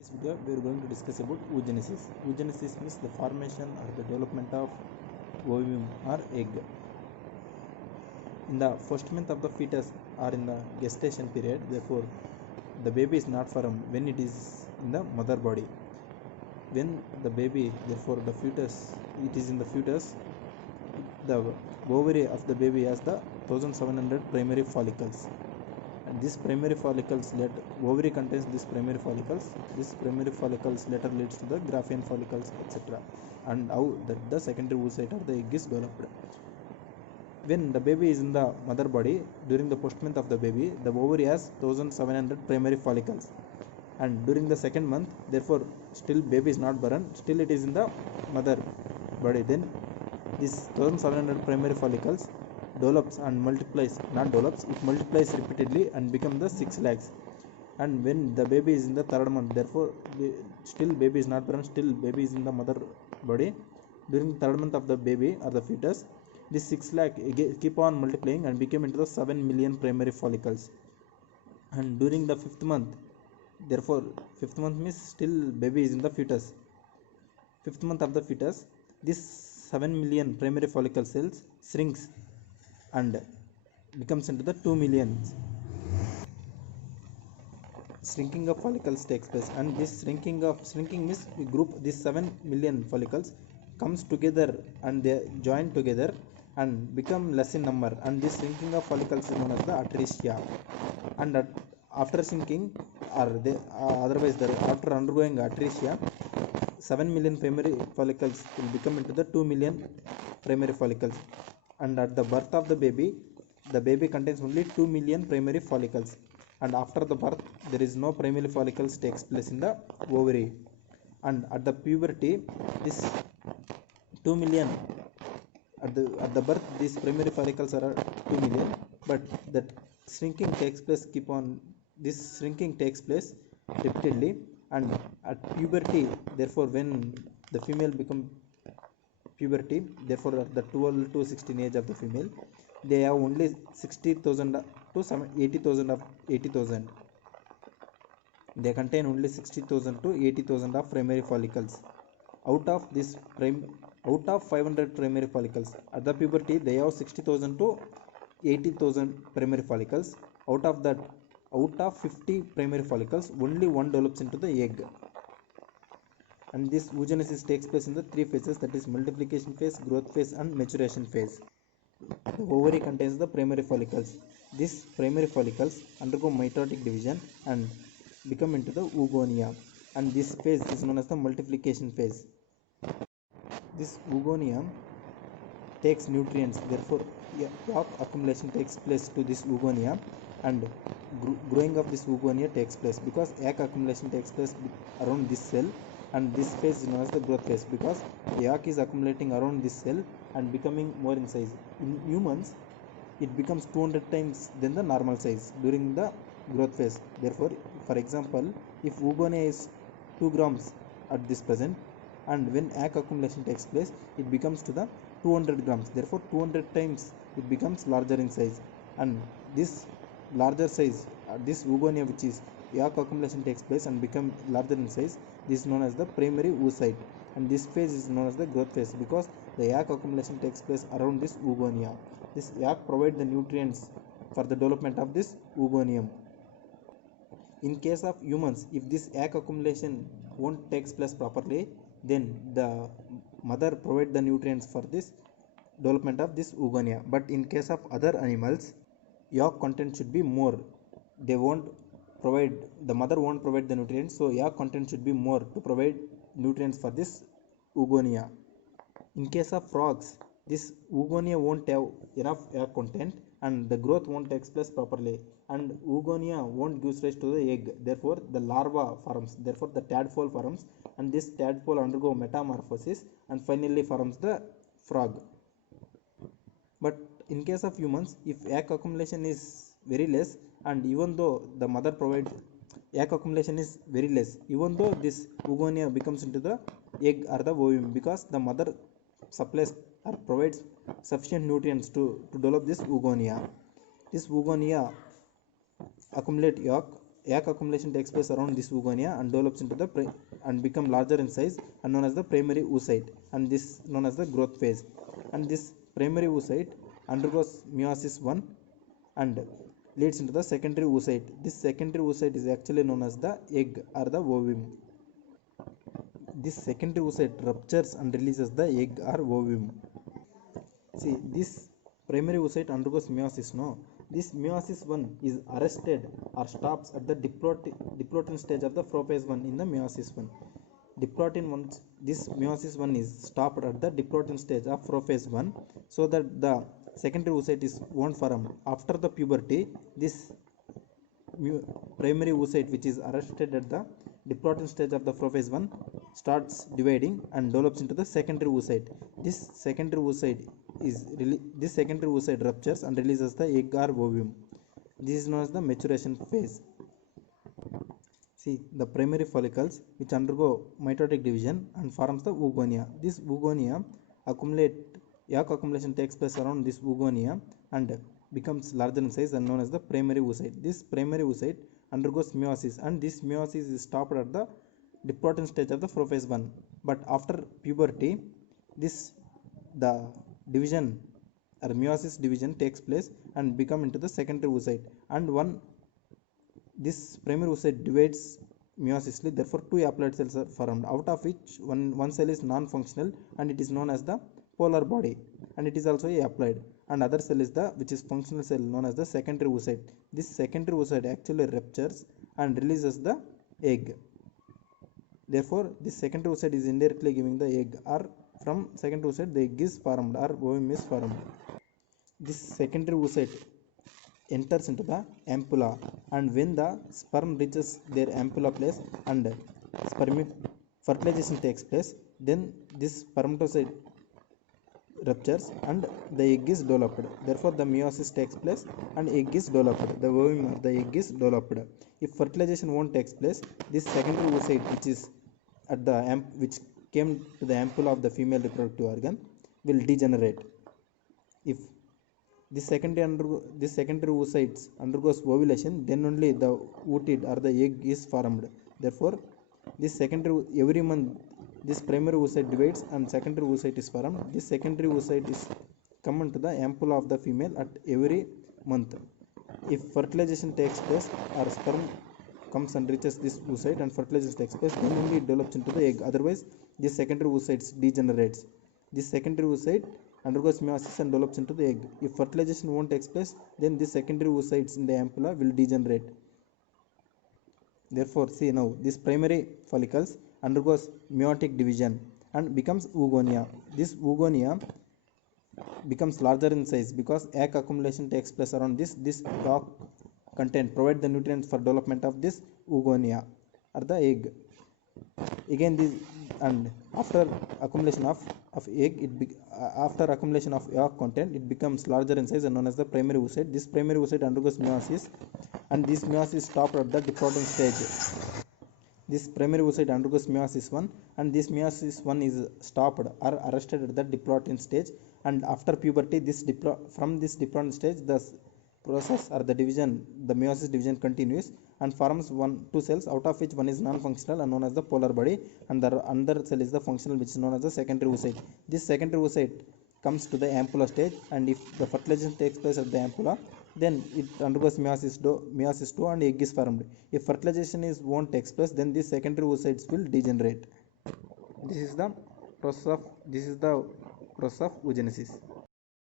This video we are going to discuss about oogenesis. Oogenesis means the formation or the development of ovum or egg. In the first month of the fetus or in the gestation period, therefore the baby is not formed when it is in the mother body. When the baby, therefore the fetus, it is in the fetus, the ovary of the baby has the 1700 primary follicles. And these primary follicles ovary contains these primary follicles. These primary follicles later leads to the Graafian follicles, etc. And how that the secondary oocyte of the egg is developed. When the baby is in the mother body, during the first month of the baby, the ovary has 1700 primary follicles. And during the second month, therefore still baby is not born, still it is in the mother body. Then these 1700 primary follicles develops and multiplies, not develops, it multiplies repeatedly and become the 6 lakhs. And when the baby is in the third month, therefore still baby is not born, still baby is in the mother body. During the third month of the baby or the fetus, this 6 lakh keep on multiplying and became into the 7 million primary follicles. And during the fifth month, therefore fifth month means still baby is in the fetus. Fifth month of the fetus, this 7 million primary follicle cells shrinks and becomes into the 2 million. Shrinking of follicles takes place, and this shrinking means we group these 7 million follicles comes together and they join together and become less in number, and this shrinking of follicles is known as the atresia. And after shrinking or they otherwise after undergoing atresia, 7 million primary follicles will become into the 2 million primary follicles. And at the birth of the baby contains only 2 million primary follicles. And after the birth, there is no primary follicles takes place in the ovary. And at the puberty, this 2 million at the birth, these primary follicles are 2 million, but that shrinking takes place this shrinking takes place repeatedly. And at puberty, therefore when the female become puberty, therefore at the 12 to 16 age of the female, they have only 60,000 to some 80,000 of 80,000. They contain only 60,000 to 80,000 of primary follicles. Out of 500 primary follicles at the puberty, they have 60,000 to 80,000 primary follicles. Out of 50 primary follicles, only one develops into the egg. And this oogenesis takes place in the 3 phases, that is multiplication phase, growth phase, and maturation phase. The ovary contains the primary follicles. These primary follicles undergo mitotic division and become into the oogonia, and this phase is known as the multiplication phase. This oogonia takes nutrients, therefore yolk accumulation takes place to this oogonia, and growing of this oogonia takes place because egg accumulation takes place around this cell. And this phase is known as the growth phase because yolk is accumulating around this cell and becoming more in size. In humans, it becomes 200 times than the normal size during the growth phase. Therefore, for example, if oogonia is 2 grams at this present, and when egg accumulation takes place, it becomes to the 200 grams. Therefore 200 times it becomes larger in size. And this larger size, this oogonia which is yolk accumulation takes place and become larger in size, this is known as the primary oocyte. And this phase is known as the growth phase because the yolk accumulation takes place around this oogonia. This yolk provides the nutrients for the development of this oogonium. In case of humans, if this egg accumulation won't takes place properly, then the mother provide the nutrients for this development of this oogonia. But in case of other animals, yolk content should be more. The mother won't provide the nutrients, so yolk content should be more to provide nutrients for this oogonia. In case of frogs, this oogonia won't have enough yolk content and the growth won't take place properly, and oogonia won't give rise to the egg. Therefore the larva forms, therefore the tadpole forms, and this tadpole undergo metamorphosis and finally forms the frog. But in case of humans, if egg accumulation is very less, and even though the mother provides egg accumulation is very less, even though this oogonia becomes into the egg or the ovum, because the mother supplies or provides sufficient nutrients to develop this oogonia. This oogonia accumulate yolk egg accumulation takes place around this oogonia and develops into the and become larger in size and known as the primary oocyte, and this known as the growth phase. And this primary oocyte undergoes meiosis 1 and leads into the secondary oocyte. This secondary oocyte is actually known as the egg or the ovum. This secondary oocyte ruptures and releases the egg or ovum. See, this primary oocyte undergoes meiosis, no? This meiosis 1 is arrested or stops at the diplotin stage of the prophase 1 in the meiosis 1. Diplotin 1, this meiosis 1 is stopped at the diplotin stage of prophase 1 so that the secondary oocyte is won't form. After the puberty, this primary oocyte which is arrested at the diplotin stage of the prophase 1 starts dividing and develops into the secondary oocyte. This secondary oocyte ruptures and releases the egg or ovum. This is known as the maturation phase. See, the primary follicles which undergo mitotic division and forms the oogonia. This oogonia egg accumulation takes place around this oogonia and becomes larger in size and known as the primary oocyte. This primary oocyte undergoes meiosis, and this meiosis is stopped at the diplotin stage of the prophase 1. But after puberty, the division or meiosis division takes place and become into the secondary oocyte, and this primary oocyte divides meiosisly. Therefore, two haploid cells are formed, out of which one cell is non-functional and it is known as the polar body, and it is also a haploid, and other cell is which is functional cell known as the secondary oocyte. This secondary oocyte actually ruptures and releases the egg. Therefore, this secondary oocyte is indirectly giving the egg, or from secondary oocyte the egg is formed or ovum is formed. This secondary oocyte enters into the ampulla, and when the sperm reaches their ampulla place and fertilization takes place, then this spermatocyte ruptures and the egg is developed. Therefore, the meiosis takes place and egg is developed. The ovum or the egg is developed. If fertilization won't take place, this secondary oocyte which is at the which came to the ampulla of the female reproductive organ will degenerate. If this secondary oocytes undergoes ovulation, then only the ootid or the egg is formed. Therefore, this secondary every month this primary oocyte divides and secondary oocyte is formed. This secondary oocyte is common to the ampulla of the female at every month. If fertilization takes place or sperm comes and reaches this oocyte and fertilization takes place, then only it develops into the egg. Otherwise, this secondary oocyte degenerates. This secondary oocyte undergoes meiosis and develops into the egg. If fertilization won't take place, then this secondary oocytes in the ampulla will degenerate. Therefore, see now, this primary follicles undergoes meiotic division and becomes oogonia. This oogonia becomes larger in size because egg accumulation takes place around this yolk content provide the nutrients for development of this oogonia or the egg. Again, this and after accumulation of egg, after accumulation of yolk content, it becomes larger in size and known as the primary oocyte. This primary oocyte undergoes meiosis, and this meiosis stopped at the diplotin stage. This primary oocyte undergoes meiosis 1, and this meiosis 1 is stopped or arrested at the diplotin stage, and after puberty, from this diplotin stage, the process or the division, the meiosis division continues and forms two cells, out of which one is non-functional and known as the polar body, and the another cell is the functional, which is known as the secondary oocyte. This secondary oocyte comes to the ampulla stage, and if the fertilization takes place at the ampulla, then it undergoes meiosis 2 and egg is formed. If fertilization won't take place, then these secondary oocytes will degenerate. This is the process of oogenesis.